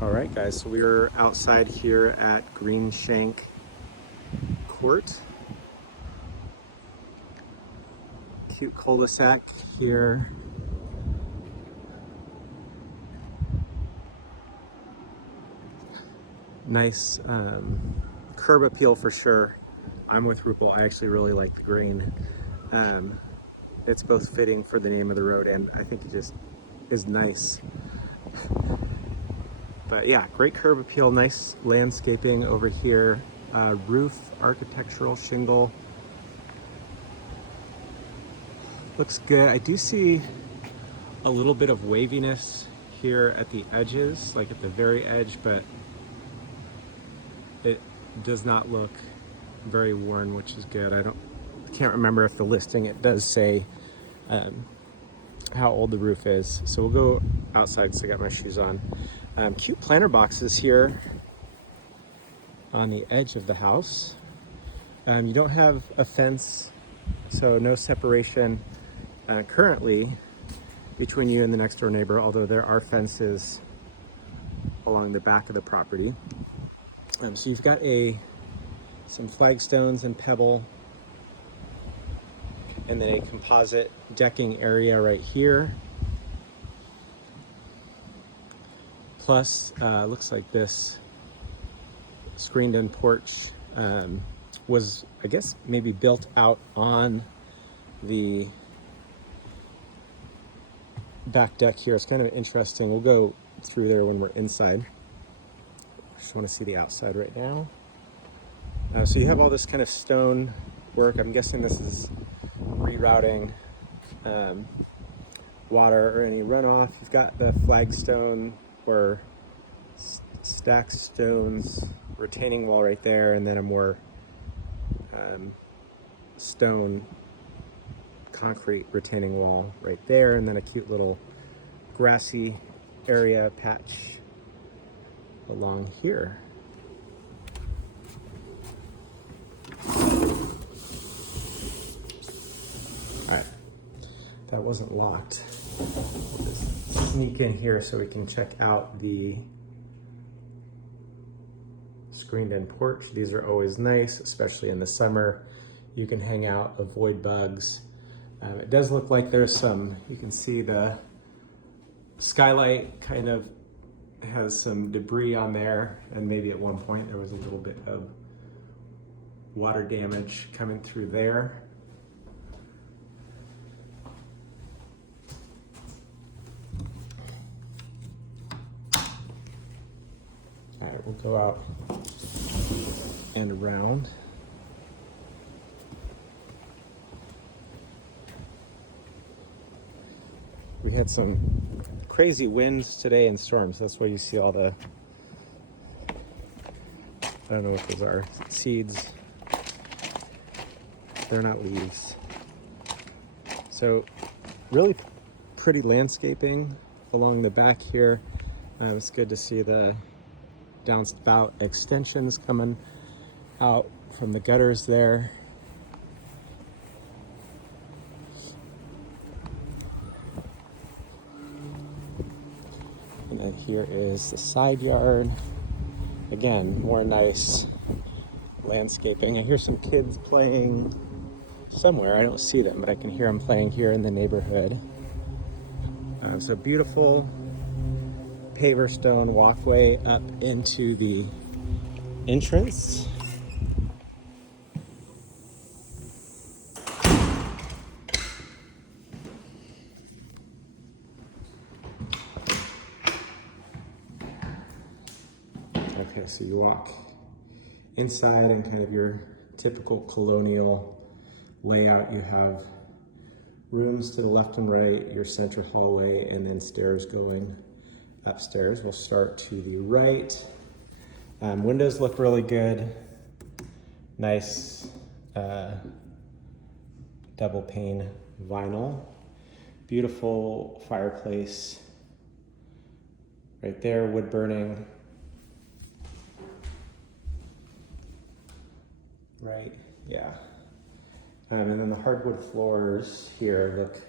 All right, guys, so we are outside here at Greenshank Court. Cute cul-de-sac here. Nice curb appeal for sure. I'm with Rupal. I actually really like the green. Um, it's both fitting for the name of the road and I think it just is nice. But yeah, great curb appeal, nice landscaping over here. Roof, architectural shingle. Looks good. I do see a little bit of waviness here at the edges, like at the very edge, but it does not look very worn, which is good. Can't remember if the listing, it does say how old the roof is. So we'll go outside because I got my shoes on. Cute planter boxes here on the edge of the house. You don't have a fence, so no separation currently between you and the next door neighbor, although there are fences along the back of the property. So you've got some flagstones and pebble, and then a composite decking area right here. Plus, looks like this screened-in porch was, I guess, maybe built out on the back deck here. It's kind of interesting. We'll go through there when we're inside. Just want to see the outside right now. So you have all this kind of stone work. I'm guessing this is rerouting water or any runoff. You've got the flagstone or stacked stones retaining wall right there, and then a more stone concrete retaining wall right there, and then a cute little grassy area patch along here. All right, that wasn't locked. We'll just sneak in here so we can check out the screened-in porch. These are always nice, especially in the summer. You can hang out, avoid bugs. It does look like there's some, you can see the skylight kind of has some debris on there, and maybe at one point there was a little bit of water damage coming through there. All right, we'll go out and around. We had some crazy winds today and storms. That's why you see all the, I don't know what those are, seeds. They're not leaves. So really pretty landscaping along the back here. It's good to see the downspout extensions coming out from the gutters there. And then here is the side yard. Again, more nice landscaping. I hear some kids playing somewhere. I don't see them, but I can hear them playing here in the neighborhood. So beautiful paver stone walkway up into the entrance. Okay, so you walk inside and kind of your typical colonial layout. You have rooms to the left and right, your center hallway, and then stairs going upstairs. We'll start to the right. Windows look really good. Nice double pane vinyl. Beautiful fireplace right there, wood burning. Right, yeah. And then the hardwood floors here look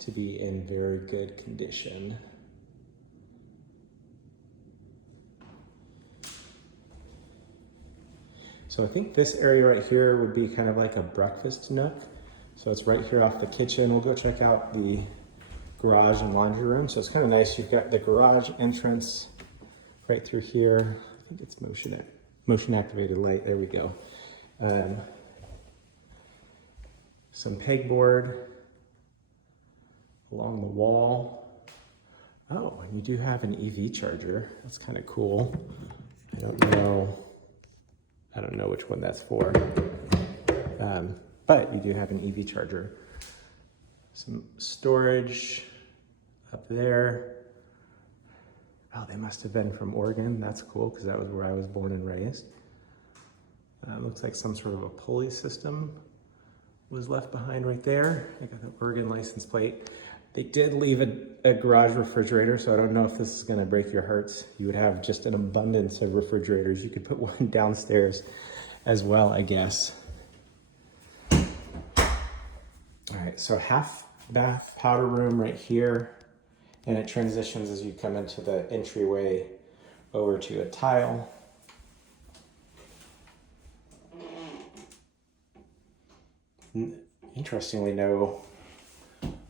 to be in very good condition. So I think this area right here would be kind of like a breakfast nook. So it's right here off the kitchen. We'll go check out the garage and laundry room. So it's kind of nice. You've got the garage entrance right through here. I think it's motion activated light. There we go. Some pegboard along the wall. Oh, and you do have an EV charger. That's kind of cool. I don't know which one that's for. But you do have an EV charger. Some storage up there. Oh, they must have been from Oregon. That's cool, because that was where I was born and raised. Looks like some sort of a pulley system was left behind right there. I got the Oregon license plate. They did leave a garage refrigerator, so I don't know if this is gonna break your hearts. You would have just an abundance of refrigerators. You could put one downstairs as well, I guess. All right, so half bath powder room right here, and it transitions as you come into the entryway over to a tile. Interestingly, no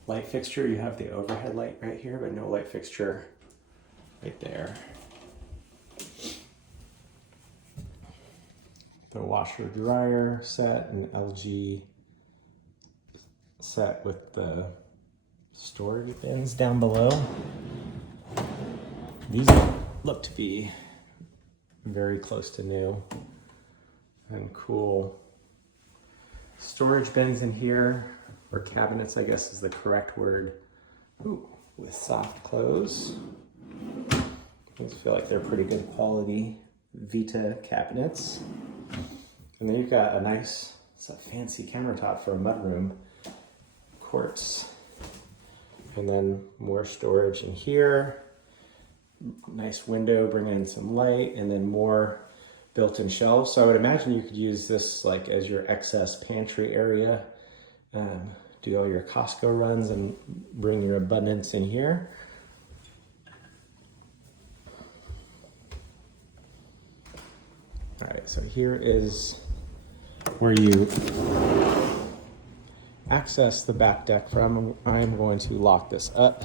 light fixture. You have the overhead light right here, but no light fixture right there. The washer dryer set, an LG set with the storage bins down below. These look to be very close to new and cool. Storage bins in here, or cabinets, I guess is the correct word. Ooh, with soft close. I feel like they're pretty good quality Vita cabinets. And then you've got a nice, it's a fancy countertop for a mudroom. Quartz. And then more storage in here. Nice window bringing in some light, and then more built-in shelves. So I would imagine you could use this like as your excess pantry area. Do all your Costco runs and bring your abundance in here. All right, so here is where you access the back deck from. I'm going to lock this up.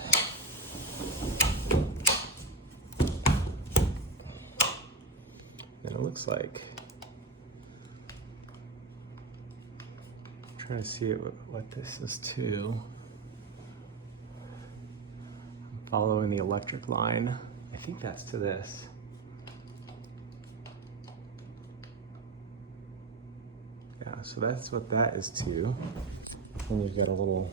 And it looks like, I'm trying to see what this is to. I'm following the electric line. I think that's to this. Yeah, so that's what that is to. And you've got a little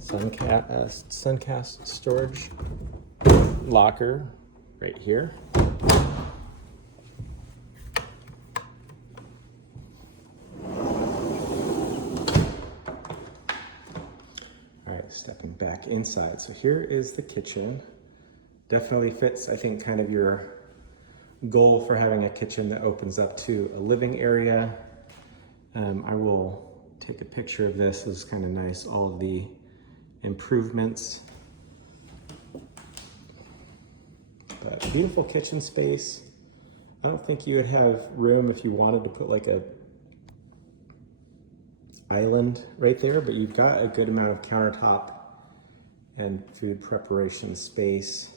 Suncast storage locker right here. All right, stepping back inside. So here is the kitchen. Definitely fits, I think, kind of your goal for having a kitchen that opens up to a living area. I will take a picture of this. This is kind of nice, all of the improvements. But beautiful kitchen space. I don't think you would have room if you wanted to put like a island right there, but you've got a good amount of countertop and food preparation space.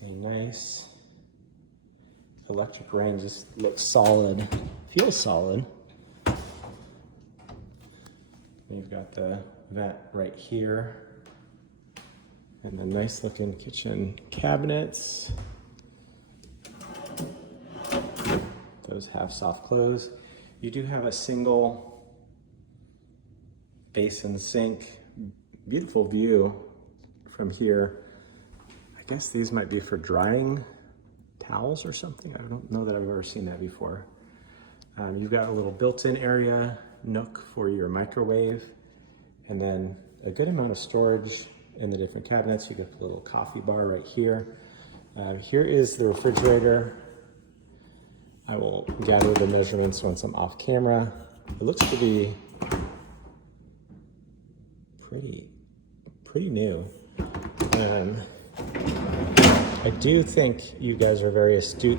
A nice electric range, just looks solid, feels solid. You've got the vent right here, and the nice looking kitchen cabinets. Those have soft close. You do have a single basin sink. Beautiful view from here. I guess these might be for drying towels or something. I don't know that I've ever seen that before. You've got a little built-in area, nook for your microwave, and then a good amount of storage in the different cabinets. You got a little coffee bar right here. Here is the refrigerator. I will gather the measurements once I'm off camera. It looks to be pretty new. I do think you guys are very astute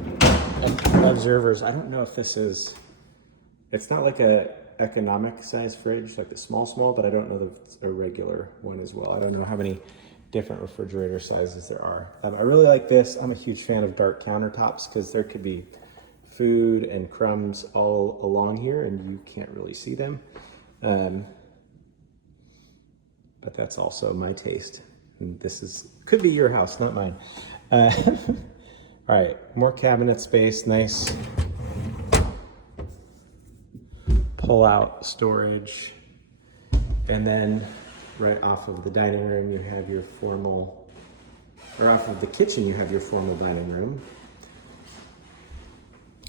observers. I don't know if this is, it's not like a economic size fridge, like the small, but I don't know if it's a regular one as well. I don't know how many different refrigerator sizes there are. I really like this. I'm a huge fan of dark countertops because there could be food and crumbs all along here and you can't really see them. But that's also my taste. And this could be your house, not mine. All right, more cabinet space, nice pull-out storage. And then right off of the dining room, you have your formal, or off of the kitchen, you have your formal dining room.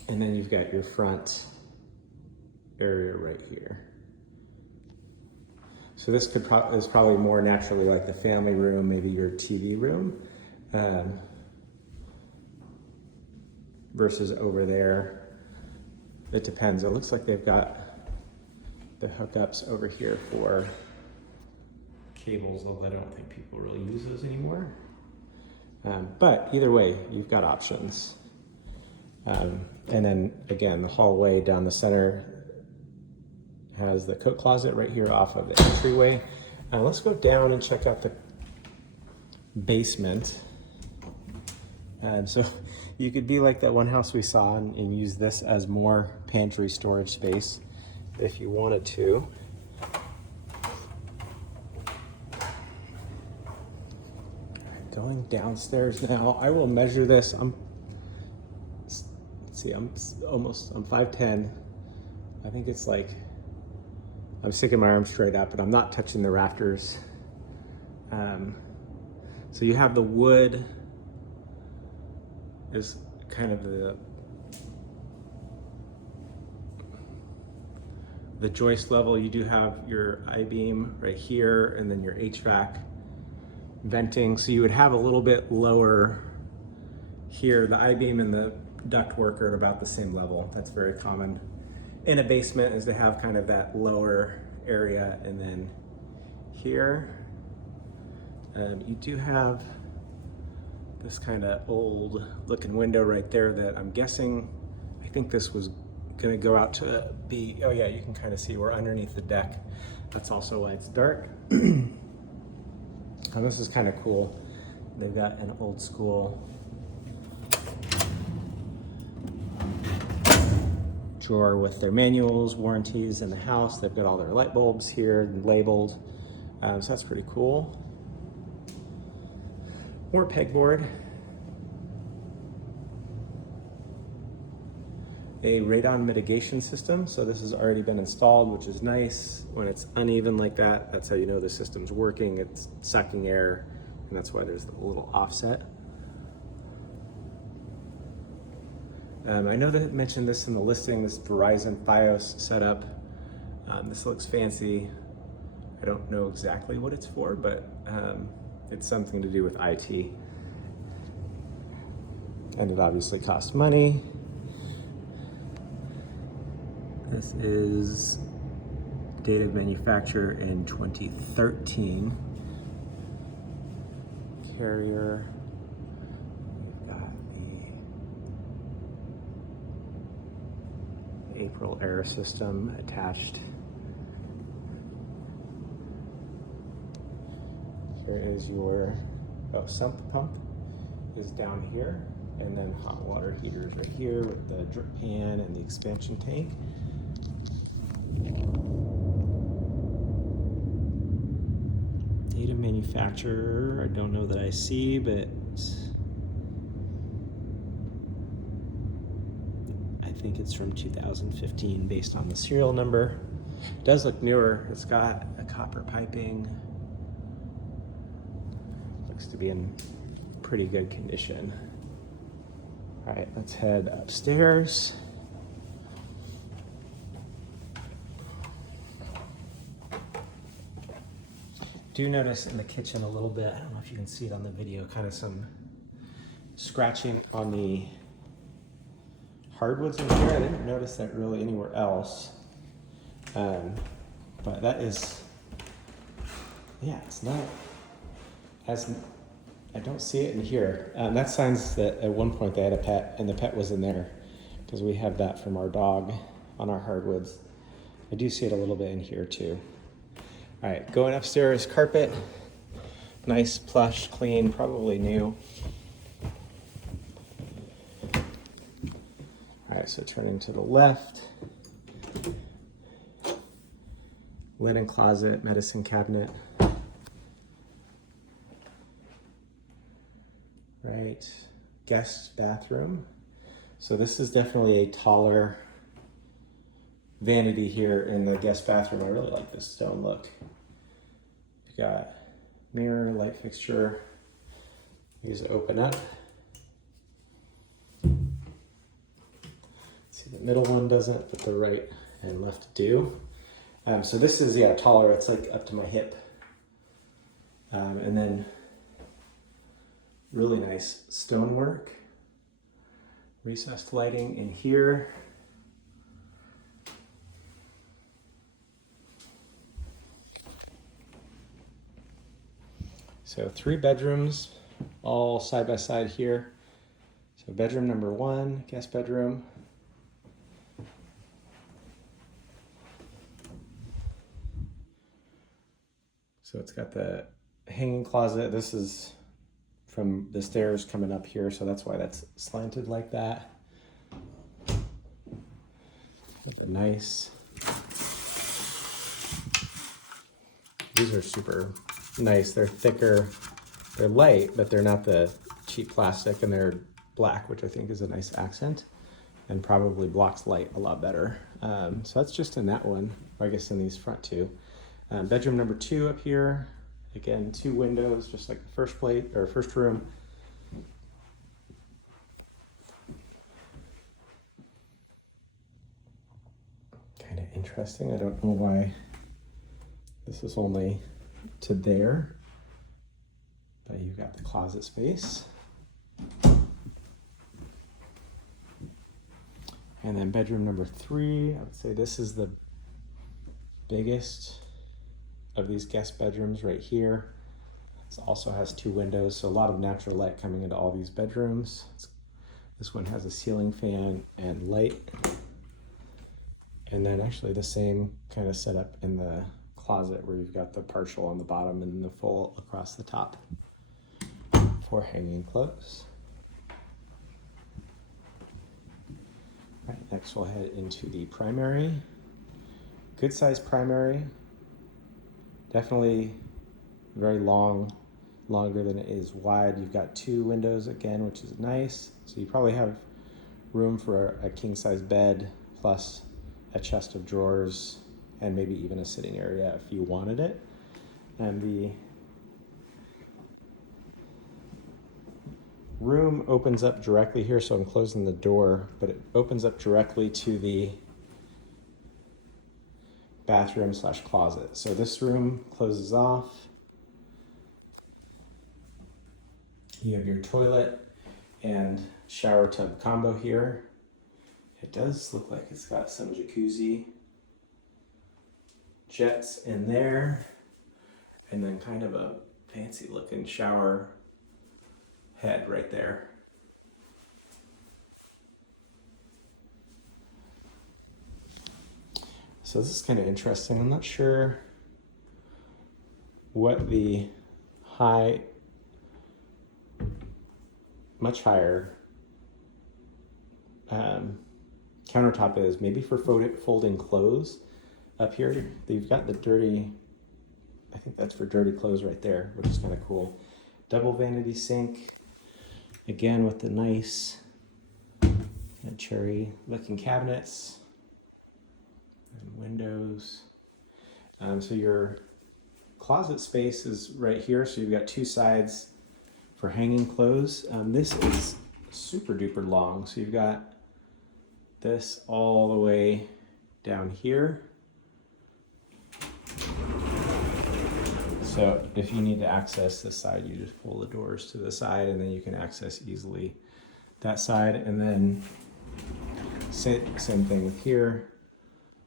And then you've got your front area right here. So this is probably more naturally like the family room, maybe your TV room, versus over there. It depends. It looks like they've got the hookups over here for cables, although I don't think people really use those anymore. But either way, you've got options. And then again, the hallway down the center has the coat closet right here off of the entryway. Let's go down and check out the basement. So you could be like that one house we saw and use this as more pantry storage space if you wanted to. Going downstairs now. I will measure this. Let's see, I'm 5'10". I think it's like, I'm sticking my arm straight up, but I'm not touching the rafters. So you have the wood is kind of the joist level. You do have your I-beam right here and then your HVAC venting. So you would have a little bit lower here. The I-beam and the ductwork are at about the same level. That's very common in a basement, is to have kind of that lower area. And then here, you do have this kind of old looking window right there that I'm guessing, I think this was gonna go out to be, oh yeah, you can kind of see we're underneath the deck. That's also why it's dark. And this is kind of cool. They've got an old school drawer with their manuals, warranties in the house. They've got all their light bulbs here labeled. So that's pretty cool. More pegboard. A radon mitigation system. So this has already been installed, which is nice. When it's uneven like that, that's how you know the system's working. It's sucking air, and that's why there's a little offset. I know that I mentioned this in the listing, this Verizon Fios setup. This looks fancy. I don't know exactly what it's for, but it's something to do with IT. And it obviously costs money. This is date of manufacture in 2013. Carrier. We've got the April air system attached. Here is your sump pump is down here, and then hot water heaters right here with the drip pan and the expansion tank. Date of manufacturer, I don't know that I see, but I think it's from 2015 based on the serial number. It does look newer. It's got a copper piping. Looks to be in pretty good condition. All right, let's head upstairs. Do notice in the kitchen a little bit, I don't know if you can see it on the video, kind of some scratching on the hardwoods in here. I didn't notice that really anywhere else. But that is, yeah, it's not I don't see it in here. That signs that at one point they had a pet and the pet was in there because we have that from our dog on our hardwoods. I do see it a little bit in here too. All right, going upstairs, carpet. Nice, plush, clean, probably new. All right, so turning to the left. Linen closet, medicine cabinet. Right, guest bathroom. So this is definitely a taller vanity here in the guest bathroom. I really like this stone look. You got mirror, light fixture. These open up. See, the middle one doesn't, but the right and left do. So this is, yeah, taller. It's like up to my hip. And then really nice stonework. Recessed lighting in here. So 3 bedrooms, all side by side here. So bedroom number 1, guest bedroom. So it's got the hanging closet. This is from the stairs coming up here, so that's why that's slanted like that. Nice. These are super nice. They're thicker, they're light, but they're not the cheap plastic, and they're black, which I think is a nice accent and probably blocks light a lot better. So that's just in that one, or I guess in these front 2. Bedroom number 2 up here. Again, 2 windows, just like the first room. Kind of interesting. I don't know why this is only to there, but you've got the closet space. And then bedroom number 3, I would say this is the biggest of these guest bedrooms right here. This also has 2 windows, so a lot of natural light coming into all these bedrooms. This one has a ceiling fan and light. And then actually the same kind of setup in the closet, where you've got the partial on the bottom and the full across the top for hanging clothes. All right, next we'll head into the primary. Good sized primary. Definitely very long, longer than it is wide. You've got 2 windows again, which is nice. So you probably have room for a king size bed, plus a chest of drawers, and maybe even a sitting area if you wanted it. And the room opens up directly here, so I'm closing the door, but it opens up directly to the bathroom / closet. So this room closes off. You have your toilet and shower tub combo here. It does look like it's got some jacuzzi jets in there, and then kind of a fancy looking shower head right there. So this is kind of interesting. I'm not sure what the much higher countertop is. Maybe for folding clothes up here. You've got the dirty, I think that's for dirty clothes right there, which is kind of cool. Double vanity sink, again with the nice cherry looking cabinets and windows. So your closet space is right here. So you've got 2 sides for hanging clothes. This is super duper long. So you've got this all the way down here. So if you need to access this side, you just pull the doors to the side, and then you can access easily that side. And then same thing with here.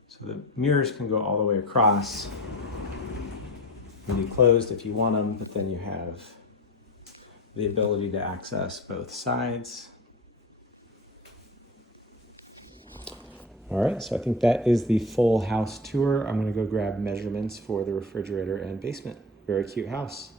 So the mirrors can go all the way across and be closed if you want them, but then you have the ability to access both sides. All right, so I think that is the full house tour. I'm gonna go grab measurements for the refrigerator and basement. Very cute house.